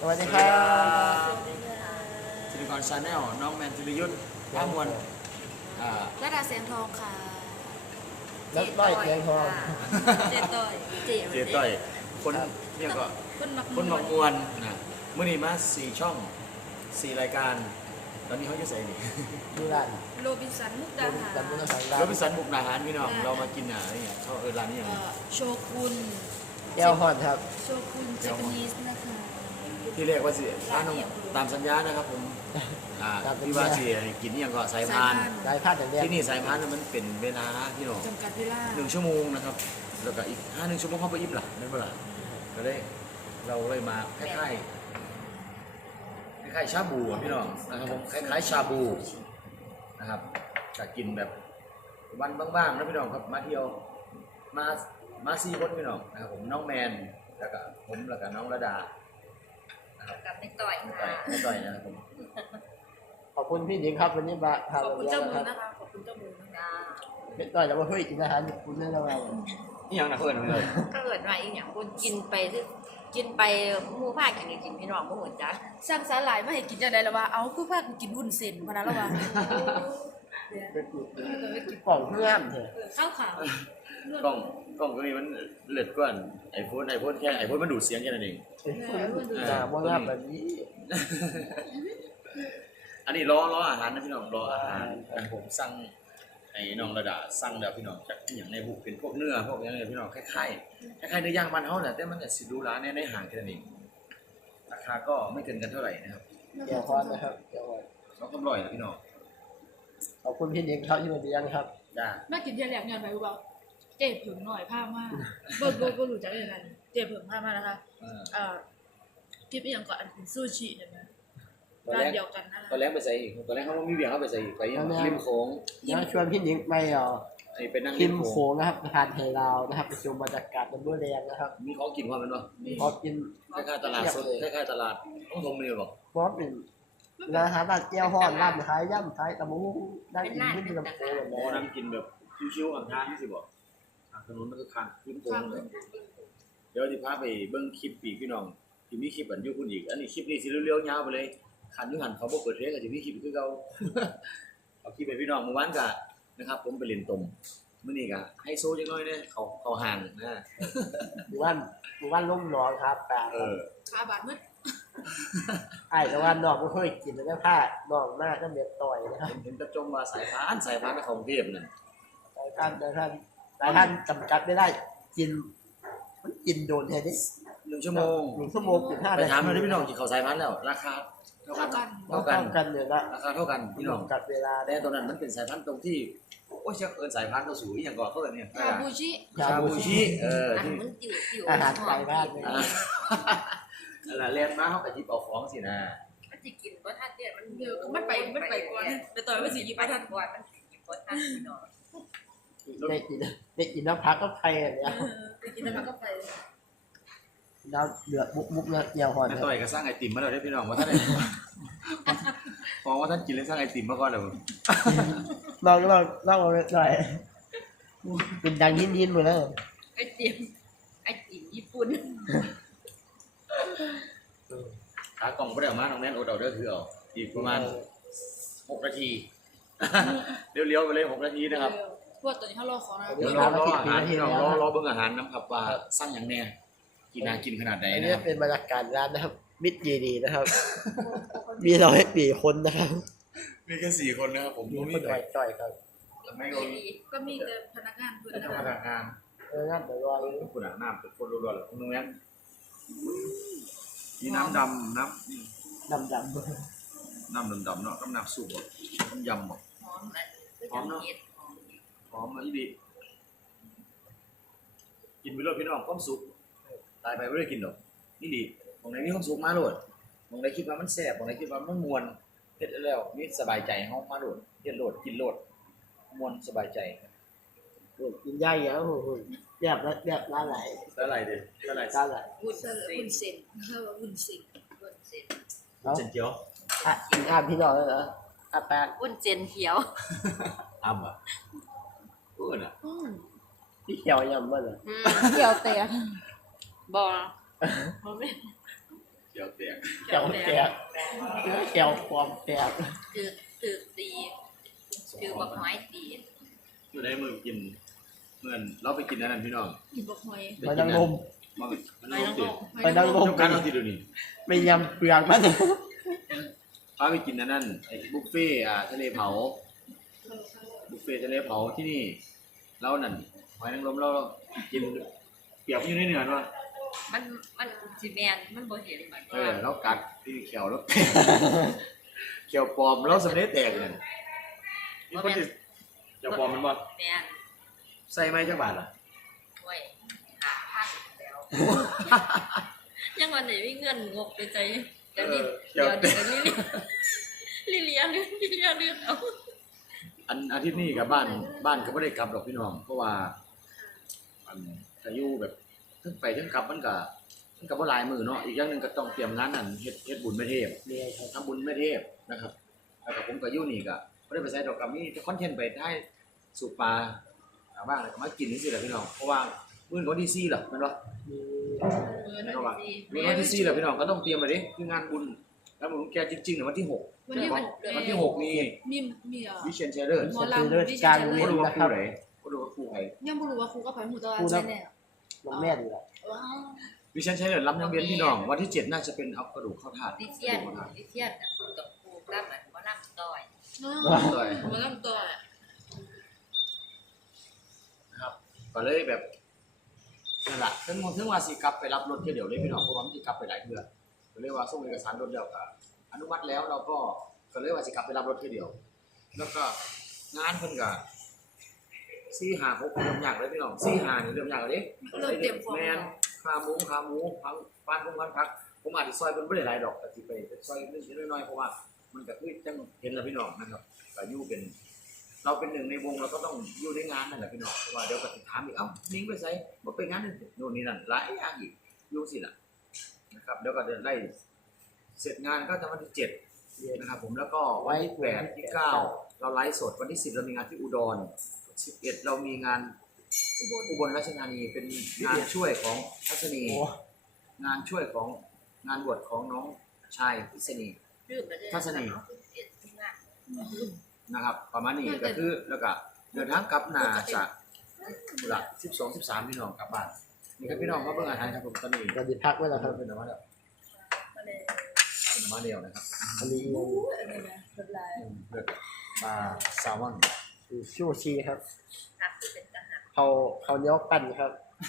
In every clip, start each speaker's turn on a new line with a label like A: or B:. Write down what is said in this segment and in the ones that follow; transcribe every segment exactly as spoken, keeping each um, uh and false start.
A: วัสดีครับ
B: สิริกรชาแนลน้องแมนจิรยุทธ์ข้ามวลอ่า
C: ระดาเสียงทองค่ะ
A: นักต้อยเสียงทอง
C: เจต้อยเจ
B: เจต้อยคนเนี่ยก็
C: คนมัก
B: คนมักมวลนะเมื่อนี้มาสี่ช่องสี่รายการ ตอนนี้เขาจะใส่นี่
A: ดูร้าน
C: โรบินสันมุกดาหาร
A: จำบุญสังดาร
B: ถพิสันบุกดาหารพี่น้องเรามากินอ่ะนี่ชอบเออร้านนี้อย่าง
C: เอ่อโชกุน
A: แก้วฮอดครับ
C: โชกุนเจแปนิสนะคะ
B: ที่เรียกว่าสิร้านน้องตามสัญญานะครับผมอ่าพี่ว่าสิกินนี่ยังก็สายพาน
A: สายพานอย่างเดียว
B: ที่นี่สายพานมันเป็นเวลาพี่น้อง
C: จำกัดเวลา
B: หนึ่งชั่วโมงนะครับแล้วก็อีกห้าหนึ่งชั่วโมงเข้าไปอิ่มหลังนั่นเปล่าก็เลยเราเลยมาคล้ายๆคล้ายๆชาบูอะพี่น้องนะครับผมคล้ายๆชาบูนะครับจะกินแบบวันบ้างๆนะพี่น้องครับมาเที่ยวมามาซีคนพี่น้องนะครับผมน้องแมนแล้วก็ผมแล้วก็น้องระดานะครับ
C: กับในต่อย
B: ไม่ต่อยไม่ต่อยนะครับผม
A: ขอบคุณพี่หญิงครับวันนี้มาทาน
C: ขอบ
A: เรา
C: คุณ
A: เย
C: เจ้า
A: อะ
C: มื
A: นะ
C: อ
A: ครับ
C: นะคะขอบคุณเจ้ามือนะคะ
A: เป็นต้อยแล้วว่าเฮ้ยกินอาหารญี่ปุ่นนั่นเรา
B: นี่ยังนะเพื่อนเลย
D: ก็เกิดมาอีกอย่างคุณกินไปที่กินไปหมู่ภาคกันกินพี่น้องบ่หัวจัก
C: สร้างสาหร่ายมาให้กินจังได๋ล่ะว่าเอาคือพากูกินวุ้นเส้นพะนะแล้วว่า
A: เป็นกล่องเพื่อนเถอะ
C: ข้าวขาว
B: กล้องกล้องตัวนี้มันเล็ดกว่าไอโฟนไอโฟนแค่ไอโฟนมันดูดเสียงแค่นั้นเอง
A: หนาบ่งามแบบนี้
B: อันนี้รอรออาหารนะพี่น้องรออาหารแต่ผมสั่งไอ้น้องระดาสั่งแล้วพี่น้องจากอย่างในบุกเป็นพวกเนื้อพวกอย่างเงี้ยพี่น้องคล้ายๆคล้ายๆเนื้อย่างบ้านเฮาแหละแต่มันจะสิดูร้านเนี่ยในห้างแค่นั้นเองราคาก็ไม่เกินกันเท่าไหร่นะครับ
A: แก้วฮอดนะครับแก้วฮอด
B: สองสามร้อยนะพี่น้อง
A: ขอบคุณพี่หญิงครับที่มาเลี้ยงครับ
B: จ้า
C: มากินเที่ยวแรกย้อนไปรู้เปล่าเจ็บผึ่งหน่อยผ้ามากบ่บ่บ่รู้จักเลยกันเจ็บผึ่งผ้ามากนะคะ
B: อ่า
C: เอ่อคลิปอีหยังก่อนอันเป็นซูชิเนี่ยนะ
B: ตอน
C: ร้าน
B: แรก
C: เดียวกันนะคะ
B: ตอนแรกไปใส่อีกตอนแรกเขาไม่มีเบียร์เขาไปใส่อีกไปยังริมโขง
A: แล้วชวนพี่หญิงไปเอ่อ
B: ไอ้เป็นนั่ง
A: คิ
B: ริ
A: ม
B: ม
A: โข
B: โขง
A: งนะครับทานไทยลาวนะครับไปชมบรรยากาศบนเบื้อแดงนะครับ
B: มีของกินความเป็นวะ
A: พอกิน
B: คล้ายๆตลาดสดคล้ายๆตลาดต้องทงเลยบอก
A: พร้อมเป็นร้านอาหารร้านแก้วฮอดร้านขายย่ำขายตะมูได้กินที่มีลำโพงแบบ
B: โอ้
A: นี้
B: นั่งกินแบบชิวๆอ่างทางนี่สิบอกทางถนนมันก็คันริมโขงเลยเดี๋ยวที่พาไปเบิ้งคลิปปีกพี่น้องที่มีคลิปอันอยุคุณอีกอันนี้คลิปนี้สิเร็วๆยาวไปเลยคันอยุหันเขาบอกเปิดเทปกับที่มีคลิปคือเขาเอาคลิปไปพี่น้องเมื่อวานกะนะครับ ผมไปเรียนตมเมื่อนี้กะให้โซ่จังน้อยเนี่ยเขาเขาห่างนะ
A: หมู่บ้านหมู่บ้านล่มร้อนครับแต่
B: เออ
C: ขาบาดมืด
A: ไอ้แต่ว่านอกไม่เคยกินแล้วก็พลาดนอกหน้าก็เบียดต่อยนะครับ
B: เห็นเห็นตะจมมาสายพานสายพานของกรุงเทพนั่น
A: หลายท่านหลายท่านหลายท่านจำกัดไม่ได้กินมันกินโดนแทนนี่
B: หนึ่งชั่วโมง
A: หนึ่งชั่วโมงสิบห้า
B: ไป
A: นาที
B: ถามเลยพี่น้องกี่เขาสายพานแล้ว ราคาเท่ากัน
A: เท่า
B: เท่ากัน
A: กันเลยละ
B: ราคาเท่ากันพี่น้อง
A: จำกัดเวลา
B: แต่ตอนนั้นมันเป็นสายพันธุ์ตรงที่โอ้ยเชื่อเอินสายพันธุ์ก็สูงอย่างก่อนเขาเอินเนี่ย
C: ชาบูชิ
B: ชาบูชิเออ
D: อัน
B: ที่
D: มันติ๋วติ๋ว
A: อาหารไทยบ้านเลย
B: อ่านั่นแหละเรียนมาเขาไปยิบเอาของสินะ
D: มันสิกินบ่ทันเด้มัน
C: เดี๋ยวมันไปมันไปก่อนไปต่อยว่าสิยิบ
D: ไป
C: ไป
D: ทั
C: ทั
D: น
C: น
D: ก่อนมันสิกินบ่ทันพี่น้อง
A: ได้กินได้กินน้ำพักก็ไทยอันเนี้ย
C: ไปกินแล้วมันก็ไป
A: น้ำเดือดมุกมุกเนี่ยเกี่ยวหอน
B: แม่ต่อยก็สร้างไอติมมาแล้วได้พี่น้องว่าท่านเนี่ยมองว่าท่านกินแล้วสร้างไอติมมาก่อนเลย
A: ลองลองลองเอาหน่อยเป็นดังยินยินหมดแล้ว
D: ไอ้เตียมไอ้ติ๋มญี่ปุ่น
B: ขากล่องก็ได้ออกมาน้องแนนโอดเอาเด้อคือเอาอีกประมาณหกนาทีเลี้ยวๆไปเลยหกนาทีนะครับ
C: พวกตัวนี้เขารอของนะ
B: เดี๋ยวรอรออาหารพี่น้องรอรอเบิ่งอาหารน้ำครับว่าสร้างอย่างแน่กินน่ากินขนาดไหน
A: อัน
B: นะ
A: นี้
B: ครับ
A: เป็นบรรยากาศร้านนะครับ มิตรดีๆนะครับ มีร้อยปีคนนะครับ
B: มีแค่สี่คนนะครับผม
A: มี
B: รู้
A: ค
B: มี
A: น
B: แต่
A: จ่อยๆครับ
B: ไม่รู้
C: ก็มีแต่พนักงานเพื่อน
B: แต่
C: นะ
B: พ
C: คะ
B: นักงาน
A: เออครับเดี๋ยวรอเลย
B: คุณอ่ะน้ำเป็นคนรัวๆเลยคุณนุ้ยมีน้ำดำน้
A: ดำดำ
B: ำน้ำดำๆเนาะกับน้ำซุปอ่ะน้ำยำอ่ะ
D: หอมอันคือจังเฮ็ดหอม
B: หอมอ่ะอีดีกินไปเลยพี่น้องความสุขตายไปไม่ได้กินหรอกนี่ดีมองไหนมีความสุขมาโหลดมองไหนคิดว่ามันแซ่บมองไหนคิดว่ามันมวนเฮ็ดแล้วมีสบายใจเฮามาโหลดเฮ็ดโหลดกินโหลดมวนสบายใจ
A: กินย่ายแล้วโอ้โหแยบแล้วแยบร้านไหล
B: แล้วอะไรดิแล้วอะไร
A: ร้านไหล
D: วุ้น
C: เสื้อ
D: เส้
C: หุ่
D: น
C: นเซนเสื้อหุ่นเซน
D: วุ้นเส้น
A: เนาะ
B: เจนเจียว
A: อ่ะกินอ่านพี่น้องแล้วเหรออ่ะแปด
D: วุ้นเส้นเขียว
B: อ้ำอ่ะเออน่ะ
C: อืม
A: พี่เขียวยำเมื่อไหร่
D: อืม
C: เกี่ยวแตก
D: บ่
C: มันไม่
B: เจียวแตก
A: วแตกแขวความแตก
D: คือคือตีคือบักไม้ตี
B: อยู่ในมือกินเหมือนเราไปกินอันนั้นพี่น้อง
C: กินบกหอย
A: ไปนั่งลม
B: มันมัน
D: ไม่
B: ล
D: ต้
B: ง
D: อง
B: ติ
D: ลง
A: ไปนั่งลม
B: เจ้าการเอาทีเดียวนี่
A: ไม่ยำเปลือกมัน
B: พาไปกินอันนั้นไอ้บุฟเฟ่ต์อ่าทะเลเผาบุฟเฟ่ต์ทะเลเผาที่นี่เรานั่นหอยนางรมเรากินเปียกอยู่ในเนื้อว่า
D: มันมันสิแมนมันบ่เห็นมัน
B: เออเรากัดที่เขียวแล้ว เขียวปลอมแล้วสำเร็จแตกเลยนี่คนที่เขียวปลอมมันบ่
D: แมน
B: ใส่ไหมจักบาทล่ะ
D: ห้วยหาพันแล้ว ยังวันไหนมีเงินงกไปใจเดี๋ยวนี้เดี๋ยวเดี๋ยวลิเลียลิเลียลิเลียเลือดเอา
B: อันอาทิตย์นี้กับบ้านบ้านก็ไม่ได้กลับหรอกพี่น้องเพราะว่าอันจะอยู่แบบทั้งไปทั้งกลับมันก็มันก็บ่หลายมือเนาะอีกอย่างหนึงก็ต้องเตรียมงานนั่นเฮ็ดเฮ็ดบุญแม่เทพ
A: เนี่ยครับ
B: ทำบุญแม่เทพนะครับแล้วก็ผมก็อยู่นี่ก็บ่ได้ไปใส่ดอกกับมีแต่คอนเทนต์ไปให้สู่ปลาหาบ้างแล้วก็มากินจังซี่แหละพี่น้องเพราะว่ามื้อวันที่สี่ล่ะแม่นบ่
A: มี
D: เออ
B: แม่
D: นั่
B: น
D: น
B: บ่ว่า
D: สิ
B: มื้อวันที่สี่ล่ะพี่น้องก็ต้องเตรียมไว้ดิคืองานบุญแล้วบุญของแกจริงๆน่ะวันที่หก
C: วันที่หกเลย
B: วันที่หกนี่
C: มีมีอ่ะ
B: วิเชียรชัยเลิศ
C: หมอลำ
A: เลือดกลางเว
B: บ่
A: ร
B: รู้ว่า
A: นะ
B: ค
A: ค
B: รู
A: รับ
B: ไหนบ่รู้ว่าครูใคร
C: ยังบ่รู้ว่าครูก็ไปหมู่ตลาด
A: ครู
C: ใช่
A: นะ
C: แน่
A: น้องแม่ดีแหละ
C: ว้าว
B: วิเชียรชัยเลิศรับยังเวียนพี่น้องวันที่เจ็ดน่าจะเป็นเอากระดูกเข้าถาด
D: ดิเซียนดิเซียนน่ะตกปูกับมันบ่นำต่อย
B: ต่อย
C: หมอลำต่อย
B: นะครับก็เลยแบบนั่นแหละถึงถึงว่าสิกลับไปรับรถเที่ยวเดียวเลยพี่น้องเพราะว่ามันสิกลับไปหลายเทื่อก็เลยว่าส่งเอกสารรถเดียวก็อนุมัติแล้วเราก็ก็เลยว่าสิกลับไปรับรถเที่ยวเดียว แล้วก็งานเพิ่นก็สี่ห้าหกเริ่มยากเลยพี่น้องสี่ห้านี่เริ่มยากแล้วเด้
C: เริ่มเตรียมของ
B: แม่นขาหมูขาหมูพังปานพงพันพักผมอาจสิซอยเพิ่นบ่ได้หลายดอกแต่สิไปซอยนิดๆน้อยๆเพราะว่ามันก็คือจังเห็นแล้วพี่น้องนะครับก็อยู่เป็น เราเป็นหนึ่งในวงเราก็ต้องอยู่ในงานนั่นแหละพี่น้องเพราะว่าเดี๋ยวก็ติดถามอีกเอ้านิ่งไปใส่บ่ไปงานนั่นโน่นนี่นั่นหลายอย่างอีกอยู่สิล่ะนะครับเดี๋ยวก็เดินไล่เสร็จงานก็จะวันที่เจ็ดนะครับผมแล้วก็วันที่แปดที่เก้าเราไลฟ์สดวันที่สิบเรามีงานที่อุดรสิบเอ็ดเรามีงานอุบลอุบลราชธานีเป็นงานช่วยของทัศนี
A: โอ้
B: งานช่วยของงานบวชของน้องชายพิษณี
D: ลืมไปเลย
B: ทัศนี
D: เอาคือเปลี่ยนที่งาน
B: นะครับประมาณนี้ก็คือแล้วก็เดินทางกลับนาจะละสิบสองสิบสามพี่น้องกลับบ้านนี่ครับพี่น้องมาเบิ่งอาหารครับผมตอนนี้
A: เราดีพักไว้แล้วครับ
B: เป็นมาแล้ว
D: มาเลย
B: เป็นมาเดียวนะครับ
A: อันนี้
C: อู้อันนี้นะแบบลาย
B: อืมเลือดปลาแซลมอน
A: คือชูชีครับ
D: หักคือเป็นทหาร
A: เขาเขาเนี้ยปั้นครับ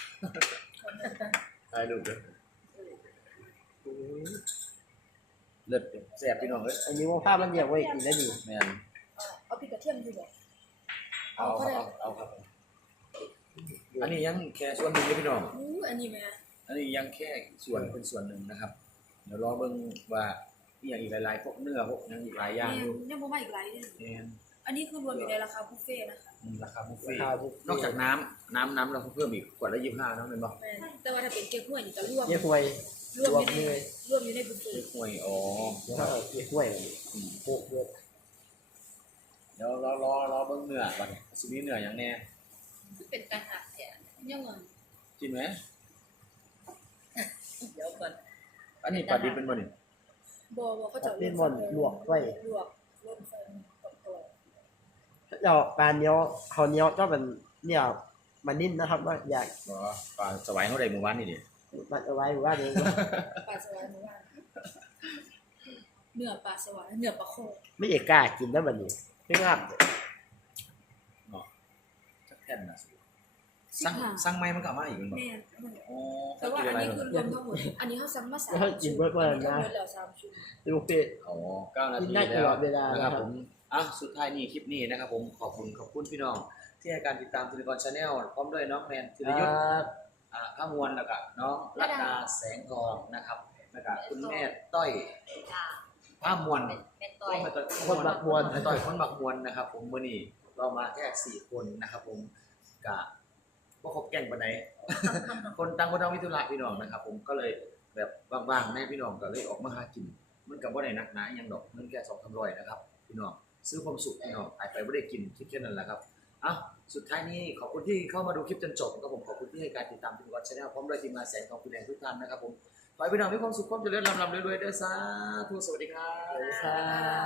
B: ได้ลูกเลย
A: อืม
B: เลือดแซ่บพี่น้องเอ้ย
A: อันนี้ว่าภาพมันเรียกไว้กินได้ดี
B: แม่น
C: เอาพริกกระเทียมดีกว่า
B: เอาครับเอาเอาครับอันนี้ยังแค่ส่วนหนึ่งเลยพี่น้อง
C: อู้อันนี้แม่
B: อันนี้ยังแค่ส่วนเป็นส่วนหนึ่งนะครับ เดี๋ยวรอเบิ่งว่ามีอย่างอีกหลายๆพวกเนื้อพวกหยังอีกหลายอย่างอยู่
C: เนี่ยบ่มาอีกหลายเด้อ
B: แม่น
C: อันนี้คือรวมอยู่ในราคาบุฟเฟ่ต์นะคะ
B: อืมราคาบุฟ
A: รา
B: เฟ่ต์
A: คาทุก
B: นอกจากน้ำน้ำน้ำเราเพิ่มอีกขวดละยี่สิบห้าเนาะเป็นบ่
C: แม่นแต่ว่าถ้าเป็นเก๊กฮวยนี่จะรวม
A: เยี่ยหวย
C: รวมอยู่ในรวมอยู่ในบุฟเฟ่
B: เล็ก
C: ต์
B: หวยอ๋อ
A: แล้วก็เยี่ยหวยโคกเยอะ
B: เดี๋ยวรอรอรอเบิ่งเนื้อบัดนี้สิมีเนื้ออย่างแน่
D: เป็นทหารแท้
C: ยังไง
B: กินไหม
D: เดี๋ยวก่อน
B: อันนี้ปลาดิบเป็นบ่นี่
C: บ่บ่เขาจะ
A: เล่นบอลลวกไว้
C: ลวกร่นไฟกับตัว
A: เราปลาเนี้ยเขาเนี้ยก็เป็นเนี่ยมันนิ่มนะครับว่าอยาก
B: บ่ปลาสวายเฮาได้เมื่อวานนี่ดิ
A: มันเอาไว้ว่าเนี้
C: ปลาสวายหมู่บ้านเนื้อปลาสวายเนื้อปลาโค
A: ไม่เอกกล้ากินได้แบบนี้ไม่งาม
B: เนาะจักแท่นน่ะสั่งสั่งใหม่มันก็มาอีกแม่นบ่
C: แม่น
B: อ๋อ
C: แต่ว่าอันนี้คือรวมทั้งหมดอันนี้เขาสั่งมาสาม
A: แล้วกินเบิร์ดเบิร์ดนะ
C: เบิดแล้วสามชุด
A: ดูเป็ด
B: อ๋อเก้านา
A: กิน
B: ที
A: ได้ต
B: แล้
A: ล
B: ว
A: อดเวลา
B: นะ
A: นะ
B: ค
A: ครั
B: รับบ ผมอ่ะสุดท้ายนี่คลิปนี้นะครับผมขอบคุณขอบคุณพี่น้อง ที่ให้การติดตามธุรกรชาแนลพร้อมด้วยน้องแมนธีรยุทธ์อ่าข้ามวลแล้วก็น้องรัตดาแสงทองนะครับแล้วก็คุณแม่ต้อย
D: จ้า
B: ข้ามวล
D: เป็นเป็นต่อย
B: แม่ต้อย
A: คนบักมวล
B: แม่ต้อยคนบักมวลนะครับ ผมมื้อนี้เรามาแค่สี่คนนะครับ ผมกะบ่ครบแก๊งปานใด คนต่างคนต่างมีธุระพี่น้องนะครับ ผมก็เลยแบบว่างๆแม่พี่น้องก็เลยออกมาหากิน มันก็บ่ได้หนักหนาอหยังดอกมันแค่สองสามร้อยนะครับ พี่น้องซื้อความสุขพี่น้องหายไปบ่ได้กินคิดแค่นั้นแหละครับอ่ะสุดท้ายนี้ขอบคุณที่เข้ามาดูคลิปจนจบครับผมขอบคุณที่ให้การติดตามทีมงานชาแนลพร้อมด้วยทีมงานแสงทองคุณแดงทุกท่านนะครับผมขอให้พี่น้องมีความสุขความเจริญร่ำรวยๆด้วยสาธุสวัสดีครับ
A: สวัสดีครับ